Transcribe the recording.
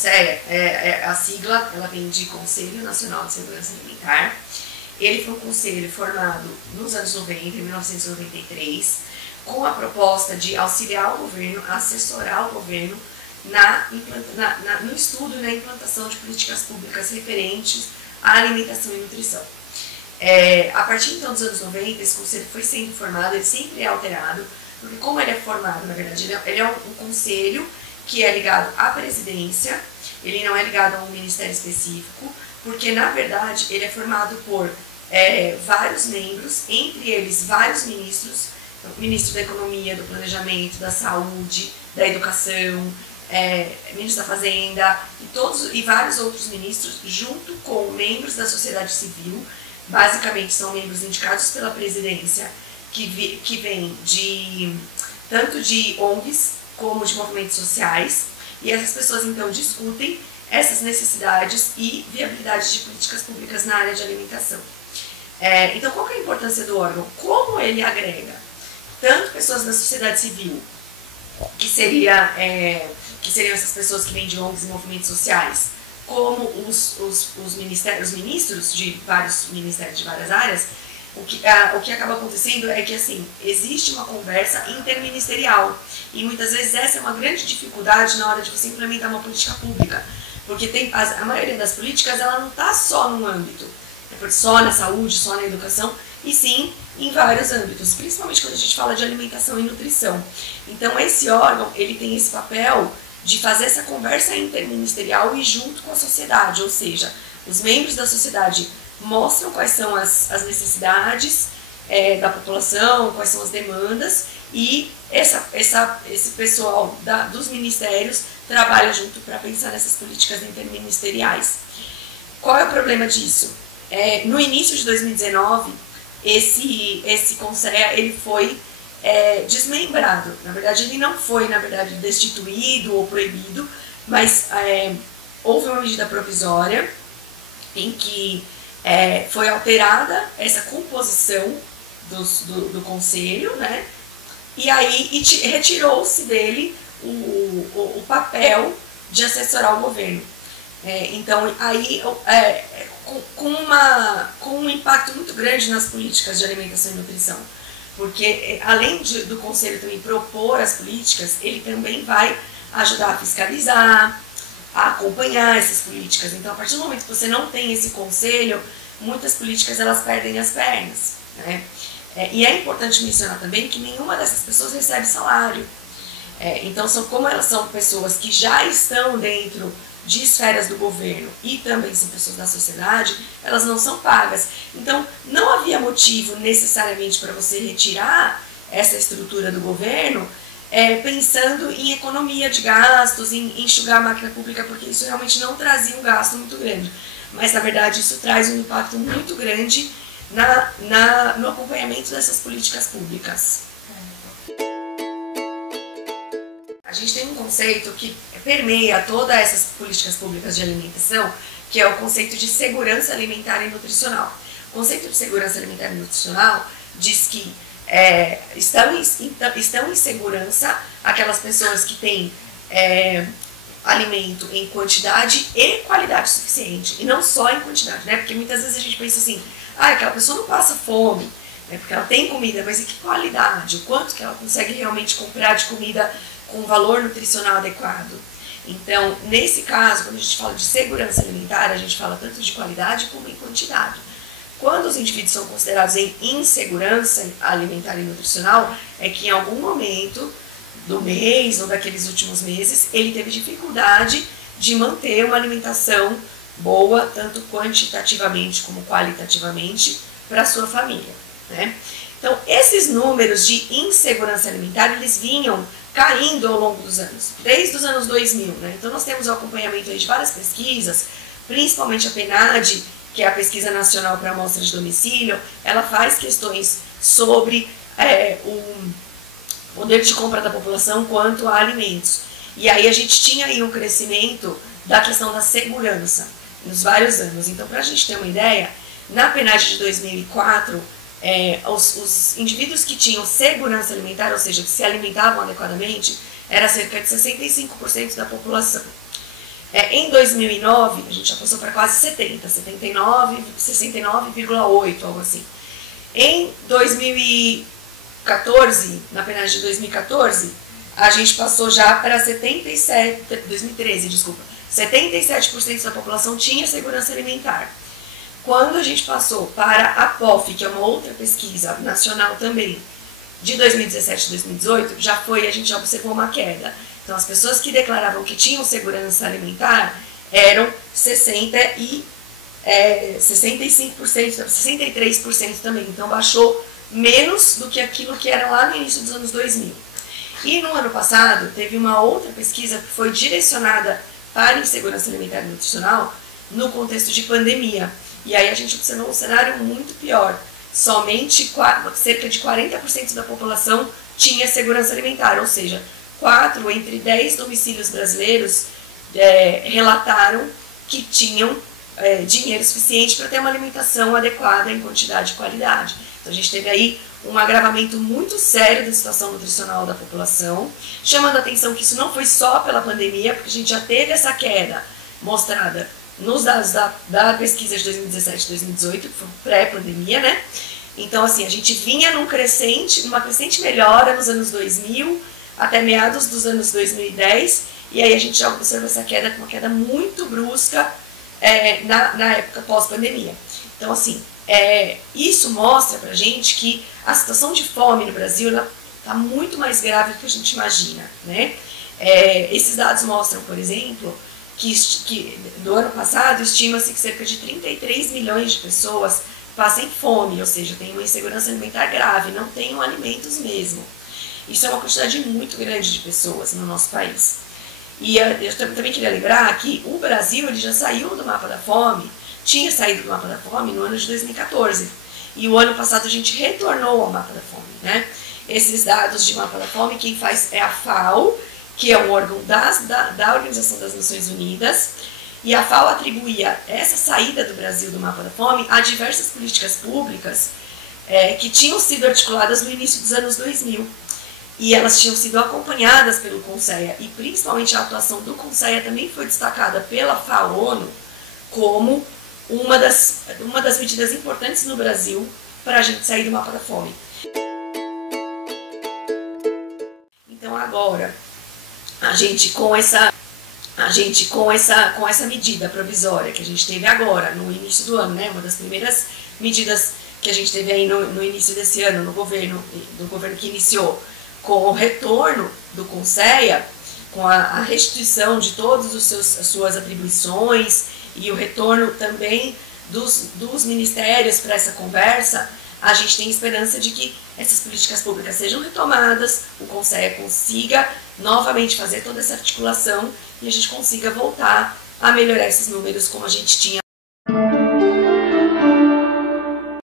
CONSEA, a sigla, ela vem de Conselho Nacional de Segurança Alimentar. Ele foi um conselho formado nos anos 90, em 1993, com a proposta de auxiliar o governo, assessorar o governo no estudo e na implantação de políticas públicas referentes à alimentação e nutrição. A partir então dos anos 90, esse conselho foi sendo formado, ele sempre é alterado, porque como ele é formado, na verdade, ele é um conselho que é ligado à presidência, ele não é ligado a um ministério específico, porque na verdade ele é formado por vários membros, entre eles vários ministros, o ministro da Economia, do Planejamento, da Saúde, da Educação, ministro da Fazenda e vários outros ministros, junto com membros da sociedade civil. Basicamente são membros indicados pela presidência, que vêm tanto de ONGs como de movimentos sociais, e essas pessoas então discutem essas necessidades e viabilidade de políticas públicas na área de alimentação. Então, qual que é a importância do órgão? Como ele agrega tanto pessoas da sociedade civil, que seriam essas pessoas que vêm de ONGs e movimentos sociais, como os ministros de vários ministérios de várias áreas. O que acaba acontecendo é que assim, existe uma conversa interministerial, e muitas vezes essa é uma grande dificuldade na hora de você implementar uma política pública, porque a maioria das políticas ela não está só num âmbito, só na saúde, só na educação, e sim em vários âmbitos, principalmente quando a gente fala de alimentação e nutrição. Então esse órgão ele tem esse papel de fazer essa conversa interministerial e junto com a sociedade, ou seja, os membros da sociedade mostram quais são as necessidades da população, quais são as demandas, e esse pessoal dos ministérios trabalha junto para pensar nessas políticas interministeriais. Qual é o problema disso? No início de 2019, esse CONSEA ele foi desmembrado. Na verdade, ele não foi destituído ou proibido, mas houve uma medida provisória em que foi alterada essa composição do conselho, né? E aí retirou-se dele o papel de assessorar o governo. Então, aí, com um impacto muito grande nas políticas de alimentação e nutrição, porque além do conselho também propor as políticas, ele também vai ajudar a fiscalizar, a acompanhar essas políticas. Então, a partir do momento que você não tem esse conselho, muitas políticas elas perdem as pernas, né? E é importante mencionar também que nenhuma dessas pessoas recebe salário. Então, como elas são pessoas que já estão dentro de esferas do governo e também são pessoas da sociedade, elas não são pagas. Então, não havia motivo necessariamente para você retirar essa estrutura do governo pensando em economia de gastos, em enxugar a máquina pública, porque isso realmente não trazia um gasto muito grande. Mas, na verdade, isso traz um impacto muito grande no acompanhamento dessas políticas públicas. A gente tem um conceito que permeia todas essas políticas públicas de alimentação, que é o conceito de segurança alimentar e nutricional. O conceito de segurança alimentar e nutricional diz que estão em segurança aquelas pessoas que têm alimento em quantidade e qualidade suficiente, e não só em quantidade, né? Porque muitas vezes a gente pensa assim, aquela pessoa não passa fome, né? Porque ela tem comida, mas em que qualidade? O quanto que ela consegue realmente comprar de comida com valor nutricional adequado? Então, nesse caso, quando a gente fala de segurança alimentar, a gente fala tanto de qualidade como em quantidade. Quando os indivíduos são considerados em insegurança alimentar e nutricional, é que em algum momento do mês ou daqueles últimos meses, ele teve dificuldade de manter uma alimentação boa, tanto quantitativamente como qualitativamente, para a sua família, né? Então, esses números de insegurança alimentar, eles vinham caindo ao longo dos anos, desde os anos 2000, né? Então, nós temos o acompanhamento aí de várias pesquisas, principalmente a PNAD, que é a Pesquisa Nacional para Amostra de Domicílio. Ela faz questões sobre o poder de compra da população quanto a alimentos. E aí a gente tinha aí um crescimento da questão da segurança nos vários anos. Então, para a gente ter uma ideia, na PNAD de 2004, os indivíduos que tinham segurança alimentar, ou seja, que se alimentavam adequadamente, era cerca de 65% da população. Em 2009, a gente já passou para quase 70, 79, 69,8, algo assim. Em 2014, na penagem de 2014, a gente passou já para 77, 2013, desculpa, 77% da população tinha segurança alimentar. Quando a gente passou para a POF, que é uma outra pesquisa nacional também, de 2017 e 2018, a gente já observou uma queda. Então, as pessoas que declaravam que tinham segurança alimentar eram 65%, 63% também. Então, baixou menos do que aquilo que era lá no início dos anos 2000. E no ano passado, teve uma outra pesquisa que foi direcionada para a insegurança alimentar e nutricional no contexto de pandemia. E aí a gente observou um cenário muito pior. Somente cerca de 40% da população tinha segurança alimentar, ou seja, 4 entre 10 domicílios brasileiros relataram que tinham dinheiro suficiente para ter uma alimentação adequada em quantidade e qualidade. Então a gente teve aí um agravamento muito sério da situação nutricional da população, chamando a atenção que isso não foi só pela pandemia, porque a gente já teve essa queda mostrada nos dados da pesquisa de 2017 e 2018, que foi pré-pandemia, né? Então, assim, a gente vinha numa crescente melhora nos anos 2000, até meados dos anos 2010, e aí a gente já observa essa queda, uma queda muito brusca na época pós-pandemia. Então, assim, isso mostra pra gente que a situação de fome no Brasil está muito mais grave do que a gente imagina, né? Esses dados mostram, por exemplo, que do ano passado estima-se que cerca de 33 milhões de pessoas passem fome, ou seja, tem uma insegurança alimentar grave, não tenham alimentos mesmo. Isso é uma quantidade muito grande de pessoas no nosso país. E eu também queria lembrar que o Brasil ele já saiu do mapa da fome, tinha saído do mapa da fome no ano de 2014. E o ano passado a gente retornou ao mapa da fome, né? Esses dados de mapa da fome, quem faz é a FAO, que é um órgão da Organização das Nações Unidas, e a FAO atribuía essa saída do Brasil do mapa da fome a diversas políticas públicas que tinham sido articuladas no início dos anos 2000. E elas tinham sido acompanhadas pelo CONSEA, e principalmente a atuação do CONSEA também foi destacada pela FAO-ONU como uma das medidas importantes no Brasil para a gente sair do mapa da fome. Então agora, a gente com essa medida provisória que a gente teve agora, no início do ano, né, uma das primeiras medidas que a gente teve aí no início desse ano, do governo que iniciou, com o retorno do CONSEA, com a restituição de todas as suas atribuições e o retorno também dos ministérios para essa conversa, a gente tem esperança de que essas políticas públicas sejam retomadas, o CONSEA consiga novamente fazer toda essa articulação e a gente consiga voltar a melhorar esses números como a gente tinha